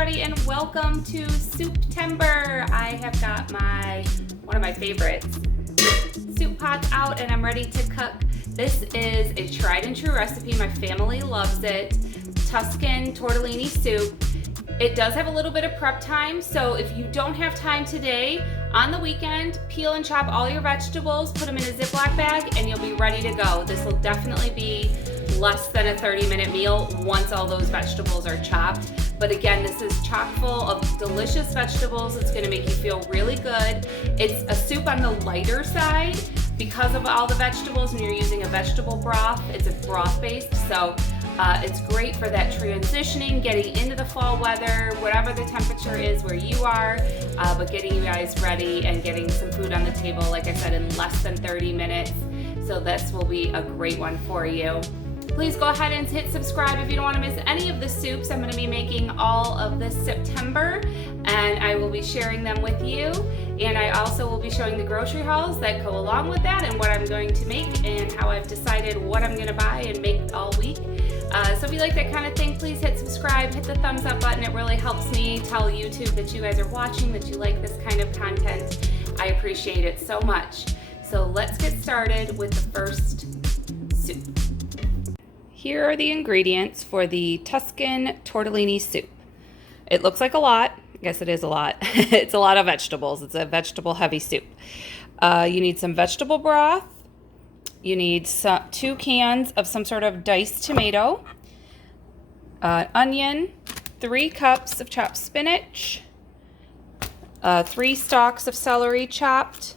everybody, and welcome to Soup-tember. I have got one of my favorites, soup pots out, and I'm ready to cook. This is a tried and true recipe. My family loves it. Tuscan Tortellini soup. It does have a little bit of prep time, so if you don't have time today, on the weekend, peel and chop all your vegetables, put them in a Ziploc bag, and you'll be ready to go. This will definitely be less than a 30-minute meal once all those vegetables are chopped. But again, this is chock full of delicious vegetables. It's gonna make you feel really good. It's a soup on the lighter side because of all the vegetables, and you're using a vegetable broth. It's a broth based, so it's great for that transitioning, getting into the fall weather, whatever the temperature is where you are, but getting you guys ready and getting some food on the table, like I said, in less than 30 minutes. So this will be a great one for you. Please go ahead and hit subscribe if you don't want to miss any of the soups. I'm going to be making all of this September, and I will be sharing them with you. And I also will be showing the grocery hauls that go along with that, and what I'm going to make, and how I've decided what I'm going to buy and make all week. So if you like that kind of thing, please hit subscribe, hit the thumbs up button. It really helps me tell YouTube that you guys are watching, that you like this kind of content. I appreciate it so much. So let's get started with the first soup. Here are the ingredients for the Tuscan Tortellini soup. It looks like a lot. I guess it is a lot. It's a lot of vegetables. It's a vegetable heavy soup. You need some vegetable broth. You need 2 cans of some sort of diced tomato, onion, 3 cups of chopped spinach, 3 stalks of celery chopped,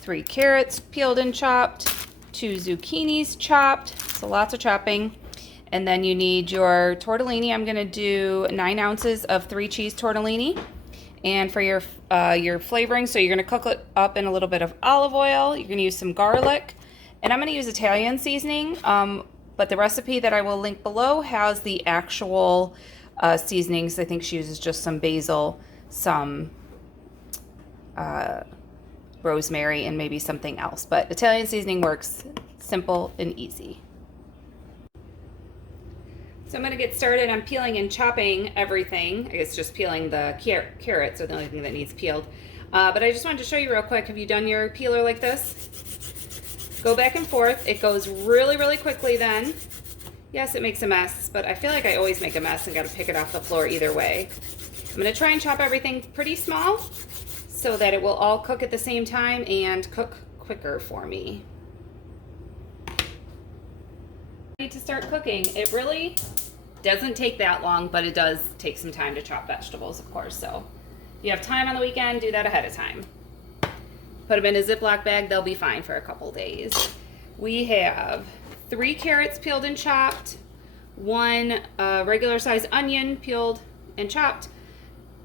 3 carrots peeled and chopped, 2 zucchinis chopped, so lots of chopping. And then you need your tortellini. I'm gonna do 9 ounces of 3 cheese tortellini. And for your flavoring, so you're gonna cook it up in a little bit of olive oil. You're gonna use some garlic. And I'm gonna use Italian seasoning, but the recipe that I will link below has the actual seasonings. I think she uses just some basil, some rosemary, and maybe something else. But Italian seasoning works simple and easy. So I'm gonna get started. I'm peeling and chopping everything. I guess just peeling the carrots are the only thing that needs peeled. But I just wanted to show you real quick. Have you done your peeler like this? Go back and forth. It goes really, really quickly then. Yes, it makes a mess, but I feel like I always make a mess and gotta pick it off the floor either way. I'm gonna try and chop everything pretty small so that it will all cook at the same time and cook quicker for me. I need to start cooking. It really doesn't take that long, but it does take some time to chop vegetables, of course. So if you have time on the weekend, do that ahead of time. Put them in a Ziploc bag, they'll be fine for a couple days. We have 3 carrots peeled and chopped, 1 regular size onion peeled and chopped,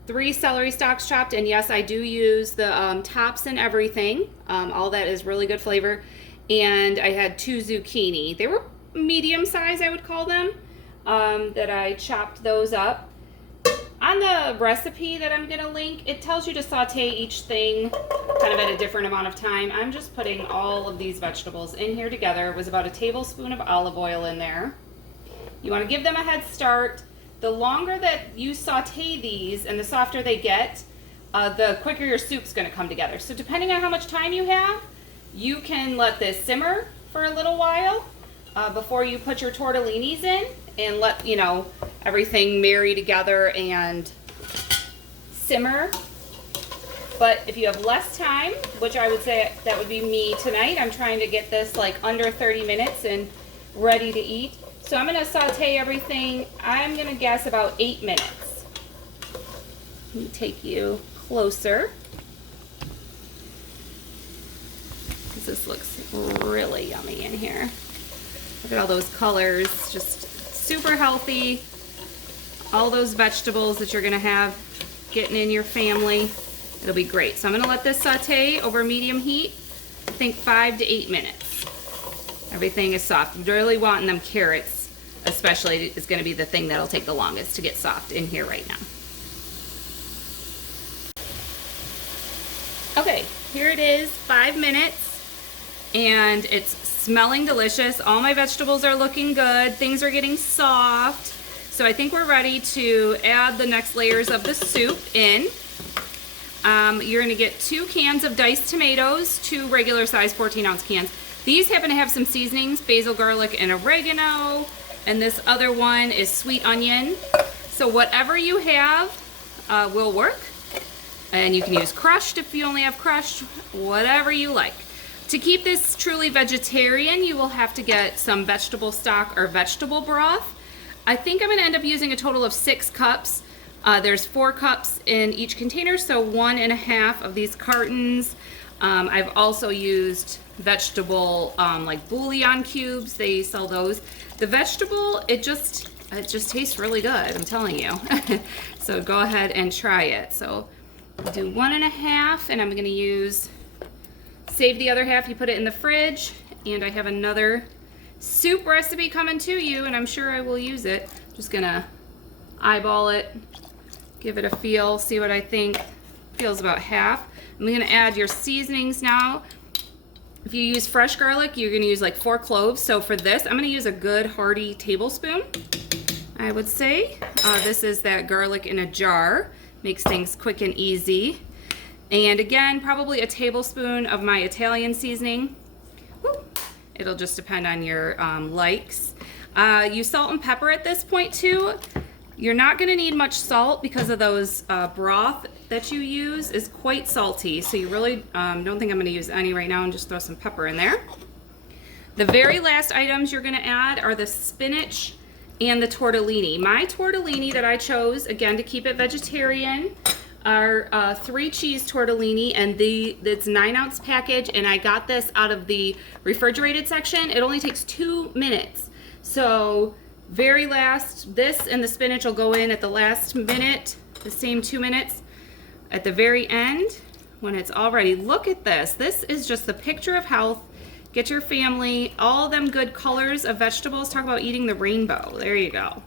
3 celery stalks chopped, and yes, I do use the tops and everything. All that is really good flavor. And I had 2 zucchini. They were medium size, I would call them, that I chopped those up. On the recipe that I'm gonna link, it tells you to saute each thing kind of at a different amount of time. I'm just putting all of these vegetables in here together. It was about a tablespoon of olive oil in there. You wanna give them a head start. The longer that you saute these and the softer they get, the quicker your soup's gonna come together. So depending on how much time you have, you can let this simmer for a little while before you put your tortellinis in, and let everything marry together and simmer. But if you have less time, which I would say that would be me tonight, I'm trying to get this like under 30 minutes and ready to eat. So I'm gonna saute everything, I'm gonna guess about 8 minutes. Let me take you closer, because this looks really yummy in here. Look at all those colors, just super healthy. All those vegetables that you're gonna have getting in your family. It'll be great. So I'm gonna let this saute over medium heat, I think 5 to 8 minutes. Everything is soft. I'm really wanting them carrots, especially, is gonna be the thing that'll take the longest to get soft in here right now. Okay, here it is, 5 minutes, and it's smelling delicious. All my vegetables are looking good. Things are getting soft. So I think we're ready to add the next layers of the soup in. You're gonna get 2 cans of diced tomatoes, 2 regular size 14-ounce cans. These happen to have some seasonings, basil, garlic, and oregano. And this other one is sweet onion. So whatever you have will work. And you can use crushed if you only have crushed, whatever you like. To keep this truly vegetarian, you will have to get some vegetable stock or vegetable broth. I think I'm gonna end up using a total of 6 cups. There's 4 cups in each container, so 1.5 of these cartons. I've also used vegetable like bouillon cubes. They sell those. The vegetable, it just tastes really good, I'm telling you. So go ahead and try it. So do 1.5, and I'm gonna save the other half. You put it in the fridge, and I have another soup recipe coming to you, and I'm sure I will use it. Just gonna eyeball it, give it a feel, see what I think. Feels about half. I'm gonna add your seasonings now. If you use fresh garlic, you're gonna use like 4 cloves. So for this, I'm gonna use a good hearty tablespoon, I would say. This is that garlic in a jar. Makes things quick and easy. And again, probably a tablespoon of my Italian seasoning. Woo. It'll just depend on your likes. Use salt and pepper at this point too. You're not gonna need much salt because of those broth that you use is quite salty. So you really don't think I'm gonna use any right now, and just throw some pepper in there. The very last items you're gonna add are the spinach and the tortellini. My tortellini that I chose, again, to keep it vegetarian, are 3 cheese tortellini, and it's 9-ounce package, and I got this out of the refrigerated section. It only takes 2 minutes. So very last, this and the spinach will go in at the last minute, the same 2 minutes. At the very end, when it's all ready, look at this. This is just the picture of health. Get your family all them good colors of vegetables. Talk about eating the rainbow. There you go.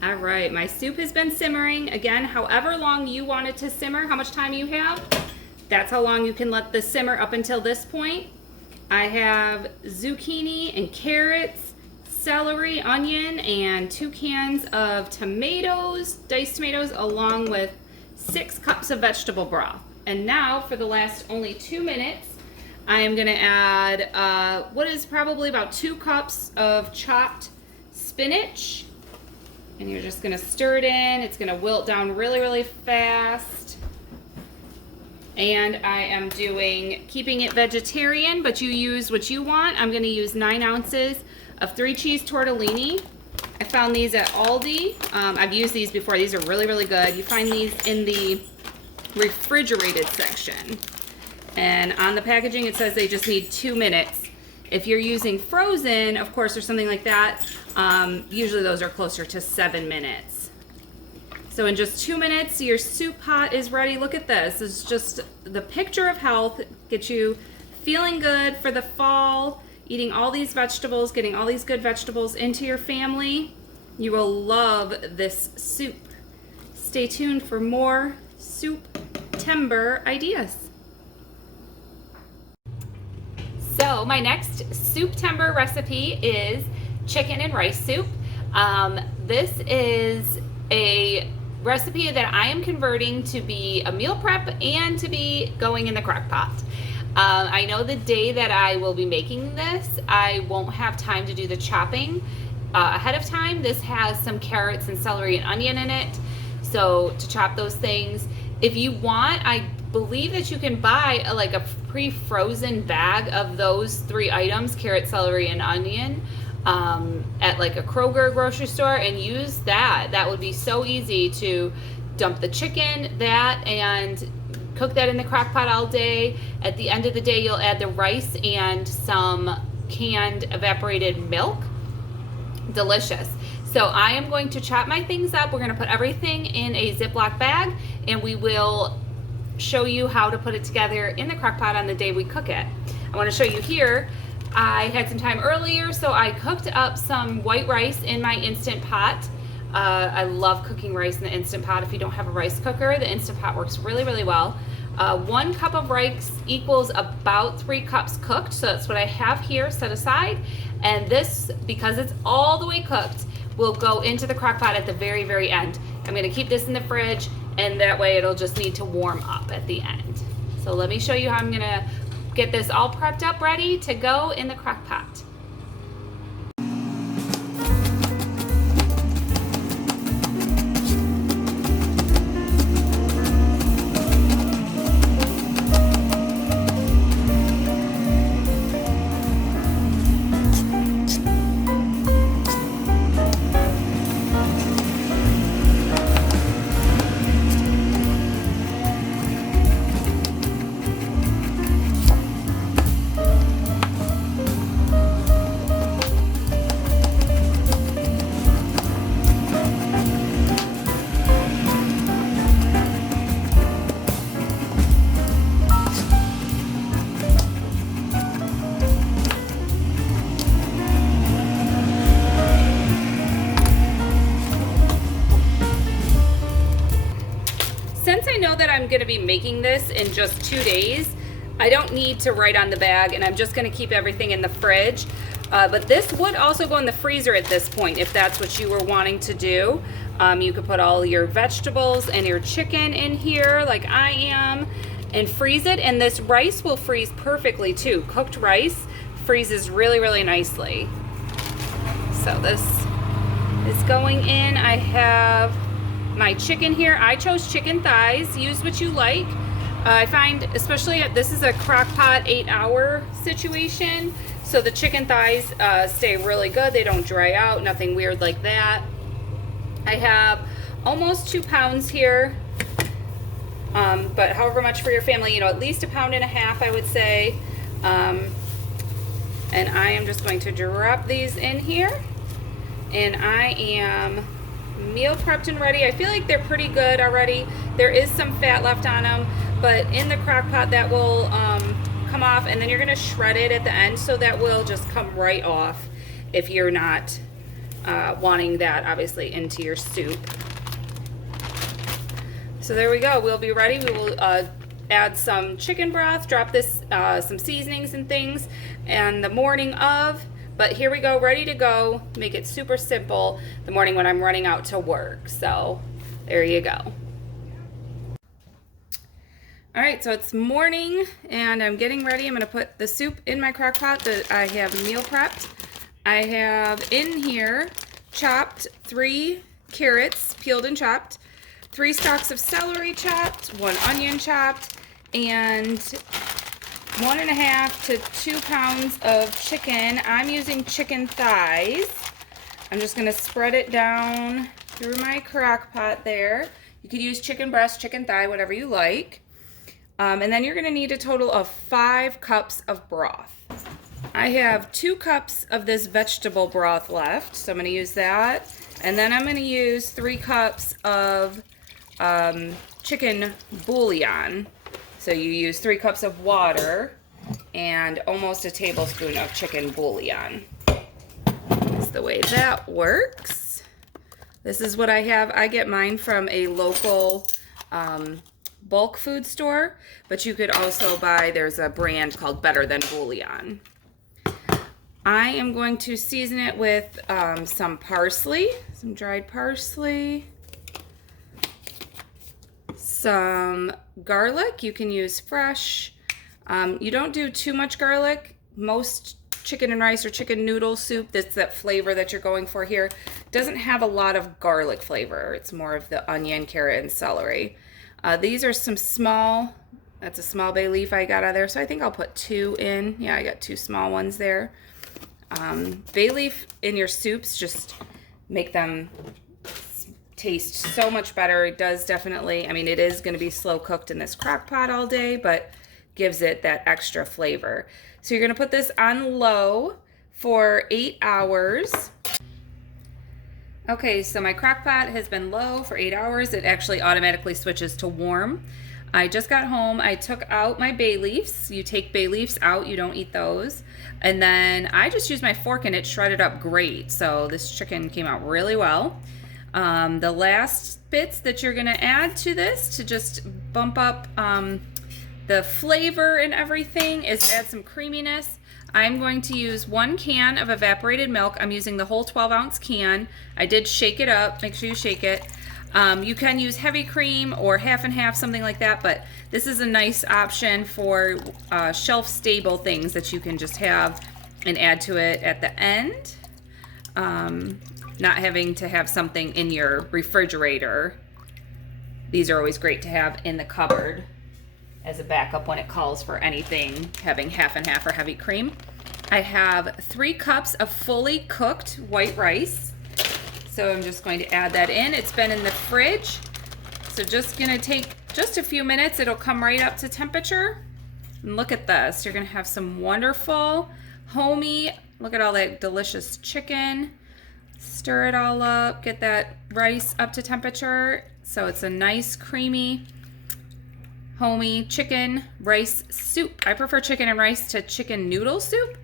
All right, my soup has been simmering. Again, however long you want it to simmer, how much time you have, that's how long you can let this simmer up until this point. I have zucchini and carrots, celery, onion, and 2 cans of tomatoes, diced tomatoes, along with 6 cups of vegetable broth. And now for the last only 2 minutes, I am gonna add what is probably about 2 cups of chopped spinach. And you're just gonna stir it in. It's gonna wilt down really, really fast. And I am keeping it vegetarian, but you use what you want. I'm gonna use 9 ounces of 3 cheese tortellini. I found these at Aldi. I've used these before. These are really, really good. You find these in the refrigerated section. And on the packaging, it says they just need 2 minutes. If you're using frozen, of course, or something like that, usually those are closer to 7 minutes. So in just 2 minutes, your soup pot is ready. Look at this. It's just the picture of health. Get you feeling good for the fall. Eating all these vegetables, getting all these good vegetables into your family. You will love this soup. Stay tuned for more Soup-tember ideas. So my next Soup-tember recipe is chicken and rice soup. This is a recipe that I am converting to be a meal prep and to be going in the crock pot. I know the day that I will be making this, I won't have time to do the chopping ahead of time. This has some carrots and celery and onion in it, so to chop those things. If you want, I believe that you can buy like a pre-frozen bag of those 3 items, carrot, celery, and onion, at like a Kroger grocery store, and use that. That would be so easy to dump the chicken, that, and cook that in the crock pot all day. At the end of the day, you'll add the rice and some canned evaporated milk. Delicious. So I am going to chop my things up. We're going to put everything in a Ziploc bag, and we will show you how to put it together in the crock pot on the day we cook it. I want to show you here. I had some time earlier, so I cooked up some white rice in my Instant Pot. I love cooking rice in the Instant Pot. If you don't have a rice cooker, the Instant Pot works really, really well. 1 cup of rice equals about 3 cups cooked, so that's what I have here set aside. And this, because it's all the way cooked, will go into the crock pot at the very, very end. I'm gonna keep this in the fridge, and that way it'll just need to warm up at the end. So let me show you how I'm gonna get this all prepped up, ready to go in the crock pot. Since I know that I'm going to be making this in just 2 days, I don't need to write on the bag, and I'm just going to keep everything in the fridge. But this would also go in the freezer at this point if that's what you were wanting to do. You could put all your vegetables and your chicken in here like I am and freeze it, and this rice will freeze perfectly too. Cooked rice freezes really, really nicely. So this is going in. I have my chicken here. I chose chicken thighs. Use what you like. I find, especially this is a crock pot 8-hour situation, so the chicken thighs stay really good. They don't dry out, nothing weird like that. I have almost 2 pounds here, but however much for your family, you know, at least 1.5 pounds, I would say. And I am just going to drop these in here, and I am meal prepped and ready. I feel like they're pretty good already. There is some fat left on them, but in the crock pot that will come off, and then you're going to shred it at the end, so that will just come right off if you're not wanting that obviously into your soup. So there we go. We'll be ready. We will add some chicken broth, drop this some seasonings and things, and the morning of. But here we go, ready to go. Make it super simple the morning when I'm running out to work. So there you go. All right, so it's morning and I'm getting ready. I'm gonna put the soup in my crock pot that I have meal prepped. I have in here chopped 3 carrots, peeled and chopped, 3 stalks of celery chopped, 1 onion chopped, and 1.5 to 2 pounds of chicken. I'm using chicken thighs. I'm just gonna spread it down through my crock pot there. You could use chicken breast, chicken thigh, whatever you like. And then you're gonna need a total of 5 cups of broth. I have 2 cups of this vegetable broth left, so I'm gonna use that. And then I'm gonna use 3 cups of chicken bouillon. So you use 3 cups of water and almost a tablespoon of chicken bouillon. That's the way that works. This is what I have. I get mine from a local bulk food store, but you could also buy, there's a brand called Better Than Bouillon. I am going to season it with some parsley, some dried parsley, some garlic. You can use fresh. You don't do too much garlic. Most chicken and rice or chicken noodle soup, that's that flavor that you're going for here, doesn't have a lot of garlic flavor. It's more of the onion, carrot, and celery. These are some small, that's a small bay leaf I got out of there, so I think I'll put 2 in. Yeah, I got 2 small ones there. Bay leaf in your soups just make them taste so much better. It does definitely, I mean, it is going to be slow cooked in this crock pot all day, but gives it that extra flavor. So you're going to put this on low for 8 hours. Okay, so my crock pot has been low for 8 hours. It actually automatically switches to warm. I just got home. I took out my bay leaves. You take bay leaves out, you don't eat those. And then I just used my fork and it shredded up great. So this chicken came out really well. The last bits that you're gonna add to this to just bump up the flavor and everything is to add some creaminess. I'm going to use 1 can of evaporated milk. I'm using the whole 12-ounce can. I did shake it up. Make sure you shake it. You can use heavy cream or half and half, something like that, but this is a nice option for shelf-stable things that you can just have and add to it at the end. Not having to have something in your refrigerator. These are always great to have in the cupboard as a backup when it calls for anything having half and half or heavy cream. I have 3 cups of fully cooked white rice. So I'm just going to add that in. It's been in the fridge. So just gonna take just a few minutes. It'll come right up to temperature. And look at this. You're gonna have some wonderful, homey, look at all that delicious chicken. Stir it all up, get that rice up to temperature. So it's a nice, creamy, homey chicken rice soup. I prefer chicken and rice to chicken noodle soup.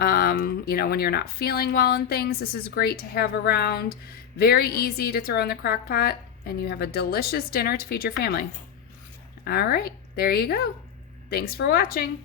You know, when you're not feeling well and things, this is great to have around. Very easy to throw in the crock pot, and you have a delicious dinner to feed your family. All right, there you go. Thanks for watching.